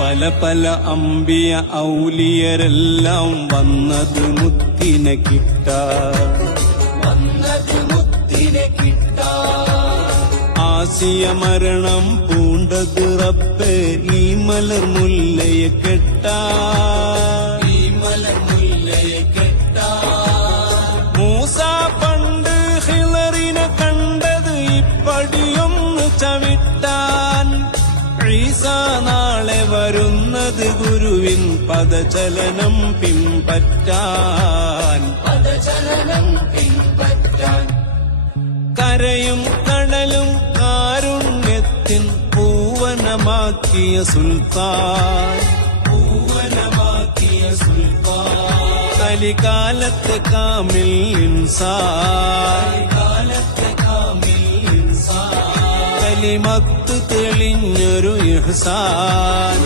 പല പല അമ്പിയ ഔലിയരെല്ലാം വന്നത് മുത്തിനെ കിട്ടാ ആസിയ മരണം പൂണ്ടത് റബ്ബേ ഈ മലർ മുല്ലയെ കെട്ടാ മൂസ പണ്ട് ഹിളറിനെ കണ്ടത് ഇപ്പടിയൊന്ന് ചവിട്ടാൻ ഈസ നാളെ വരുന്നത് ഗുരുവിൻ പദചലനം പിൻപറ്റാൻ കരയും കടലും കാരുണ്യത്തിൻ പൂവനമാക്കിയ സുൽത്താൻ കലികാലത്തെ കാമിൽ ഇൻസാൻ കലിമത്ത് തെളിഞ്ഞൊരു ഇഹ്സാൻ